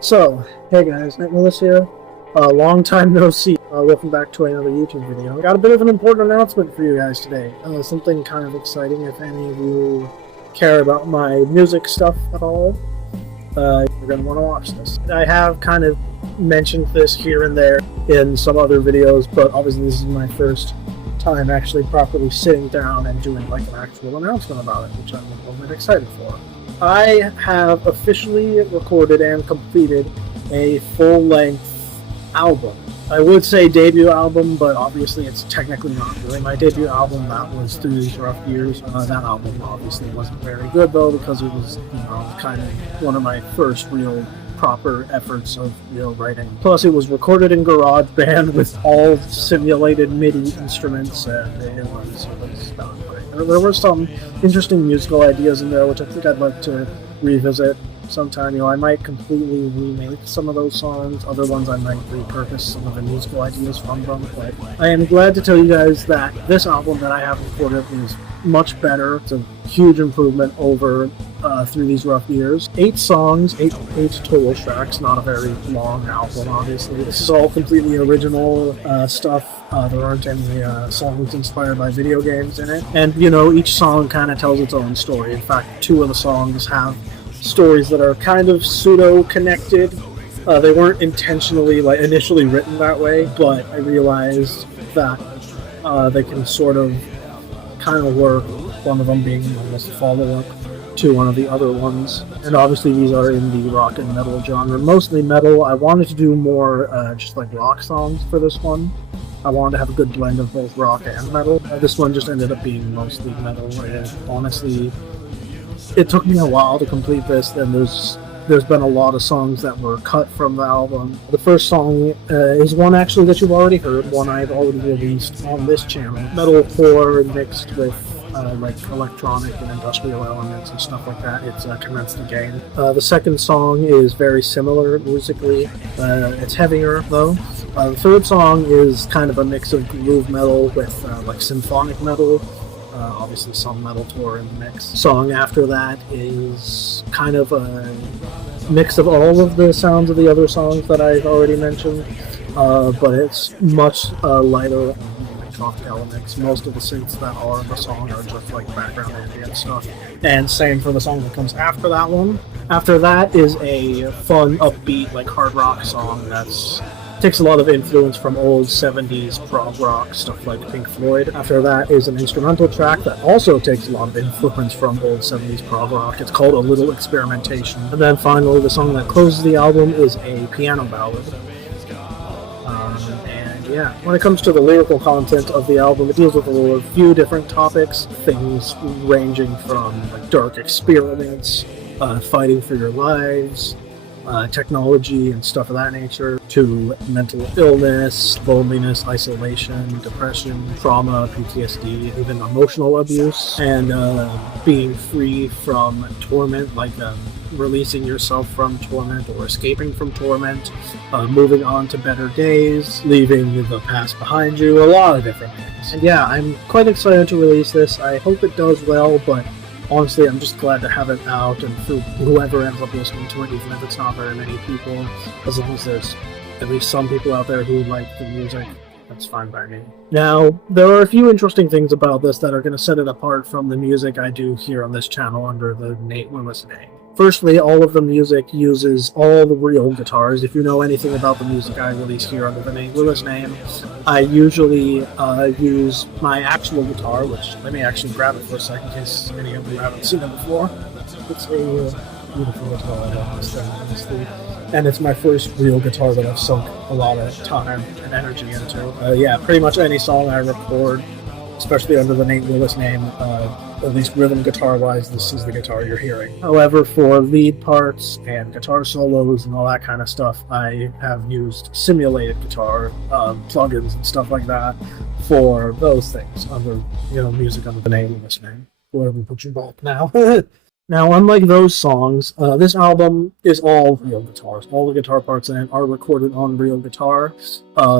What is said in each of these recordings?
So, hey guys, Nick Willis here. Long time no see. Welcome back to another YouTube video. Got a bit of an important announcement for you guys today. Something kind of exciting if any of you care about my music stuff at all. You're going to want to watch this. I have kind of mentioned this here and there in some other videos, but obviously this is my first time actually properly sitting down and doing like an actual announcement about it, which I'm a little bit excited for. I have officially recorded and completed a full-length album. I would say debut album, but obviously it's technically not really my debut album. That was Through These Rough Years. That album obviously wasn't very good though, because it was, kind of one of my first real proper efforts of writing. Plus, it was recorded in GarageBand with all simulated MIDI instruments, and it was done. There were some interesting musical ideas in there, which I think I'd like to revisit sometime. I might completely remake some of those songs. Other ones I might repurpose some of the musical ideas from them. But I am glad to tell you guys that this album that I have recorded is much better. It's a huge improvement over Through These Rough Years. 8 songs, 8 total tracks, not a very long album, obviously. This is all completely original stuff. There aren't any songs inspired by video games in it. And, each song kind of tells its own story. In fact, 2 of the songs have stories that are kind of pseudo-connected. They weren't intentionally, initially written that way, but I realized that they can sort of kind of work, one of them being almost a follow-up to one of the other ones. And obviously these are in the rock and metal genre, mostly metal. I wanted to do more just like rock songs for this one. I wanted to have a good blend of both rock and metal. This one just ended up being mostly metal, and honestly, it took me a while to complete this, and there's been a lot of songs that were cut from the album. The first song is one actually that you've already heard, one I've already released on this channel. Metalcore mixed with electronic and industrial elements and stuff like that. It's Commence the Game. The second song is very similar musically. It's heavier though. The third song is kind of a mix of groove metal with symphonic metal. Obviously some metalcore in the mix. Song after that is kind of a mix of all of the sounds of the other songs that I've already mentioned, but it's much lighter electronic elements. Most of the synths that are in the song are just like background ambient stuff. And same for the song that comes after that one. After that is a fun, upbeat, hard rock song that's takes a lot of influence from old 70s prog rock, stuff like Pink Floyd. After that is an instrumental track that also takes a lot of influence from old 70s prog rock. It's called A Little Experimentation. And then finally, the song that closes the album is a piano ballad. When it comes to the lyrical content of the album, it deals with a few different topics, things ranging from dark experiments, fighting for your lives, technology and stuff of that nature, to mental illness, loneliness, isolation, depression, trauma, PTSD, even emotional abuse, and being free from torment, releasing yourself from torment or escaping from torment, moving on to better days, leaving the past behind you, a lot of different things. And yeah, I'm quite excited to release this. I hope it does well, but honestly, I'm just glad to have it out, and for whoever ends up listening to it, even if it's not very many people, as long as there's at least some people out there who like the music, that's fine by me. Now, there are a few interesting things about this that are going to set it apart from the music I do here on this channel under the Nate Willis name. Firstly, all of the music uses all the real guitars. If you know anything about the music I release here under the Nate Willis name, I usually use my actual guitar, which, let me actually grab it for a second in case any of you haven't seen it before. It's a beautiful guitar, honestly. And it's my first real guitar that I've sunk a lot of time and energy into. Pretty much any song I record, especially under the Nate Willis name, at least rhythm guitar-wise, this is the guitar you're hearing. However, for lead parts and guitar solos and all that kind of stuff, I have used simulated guitar plugins and stuff like that for those things under, music under the Nate Willis name. Go ahead and put you back now. Now, unlike those songs, this album is all real guitars. All the guitar parts in it are recorded on real guitar.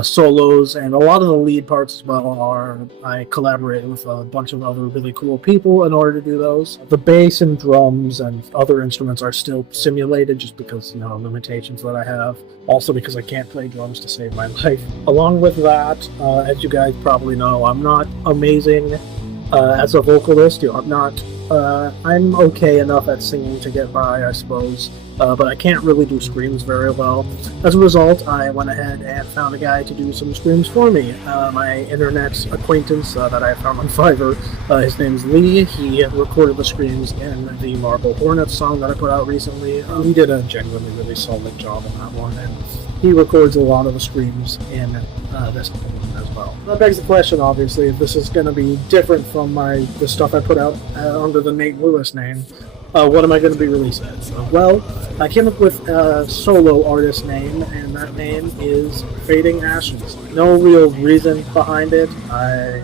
Solos and a lot of the lead parts as well are, I collaborated with a bunch of other really cool people in order to do those. The bass and drums and other instruments are still simulated just because, limitations that I have. Also because I can't play drums to save my life. Along with that, as you guys probably know, I'm not amazing as a vocalist. I'm okay enough at singing to get by, I suppose, but I can't really do screams very well. As a result, I went ahead and found a guy to do some screams for me. My internet acquaintance that I found on Fiverr, his name's Lee. He recorded the screams in the Marble Hornets song that I put out recently. He did a genuinely really solid job on that one, and he records a lot of the screams in this album as well. That begs the question, obviously, if this is going to be different from the stuff I put out under the Nate Lewis name. What am I going to be releasing? Well, I came up with a solo artist name, and that name is Fading Ashes. No real reason behind it. I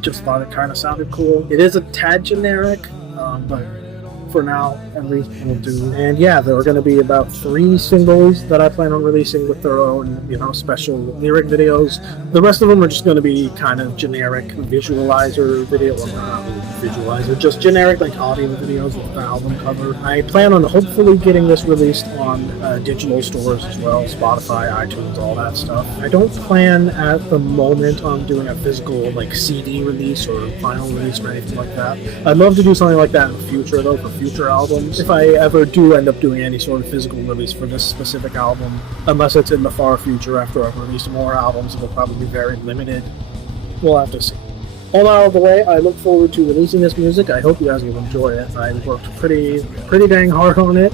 just thought it kind of sounded cool. It is a tad generic, but for now, at least will do. And yeah, there are going to be about 3 singles that I plan on releasing with their own, special lyric videos. The rest of them are just going to be kind of generic visualizer video, well, not really visualizer, just generic like audio videos with the album cover. I plan on hopefully getting this released on digital stores as well, Spotify, iTunes, all that stuff. I don't plan at the moment on doing a physical like CD release or vinyl release or anything like that. I'd love to do something like that in the future though, for future albums. If I ever do end up doing any sort of physical release for this specific album, unless it's in the far future after I've released more albums, it'll probably be very limited. We'll have to see. All out of the way, I look forward to releasing this music. I hope you guys will enjoy it. I worked pretty dang hard on it.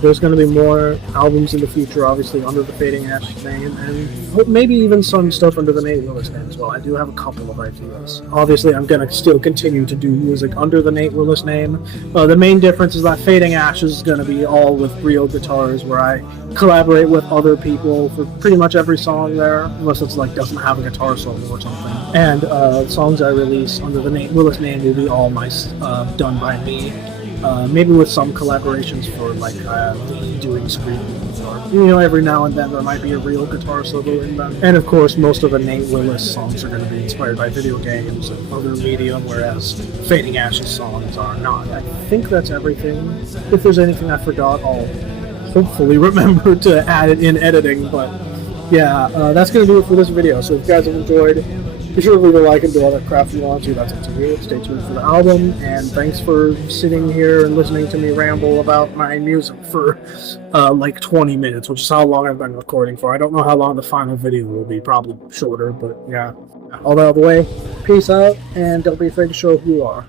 There's going to be more albums in the future, obviously, under the Fading Ashes name, and hope maybe even some stuff under the Nate Willis name as well. I do have a couple of ideas. Obviously, I'm going to still continue to do music under the Nate Willis name. The main difference is that Fading Ashes is going to be all with real guitars, where I collaborate with other people for pretty much every song there, unless it's like doesn't have a guitar solo or something. And songs I release under the Nate Willis name will be all done by me. Maybe with some collaborations for like Lee doing screams, or every now and then there might be a real guitar solo in them. And of course, most of the Nate Willis songs are going to be inspired by video games and other media, whereas Fading Ashes songs are not. I think that's everything. If there's anything I forgot, I'll hopefully remember to add it in editing. But yeah, that's going to do it for this video. So if you guys have enjoyed, be sure to leave a like and do all that crap if you want to. That's up to you. Stay tuned for the album, and thanks for sitting here and listening to me ramble about my music for like 20 minutes, which is how long I've been recording for. I don't know how long the final video will be, probably shorter, but yeah. All that out of the way, peace out, and don't be afraid to show who you are.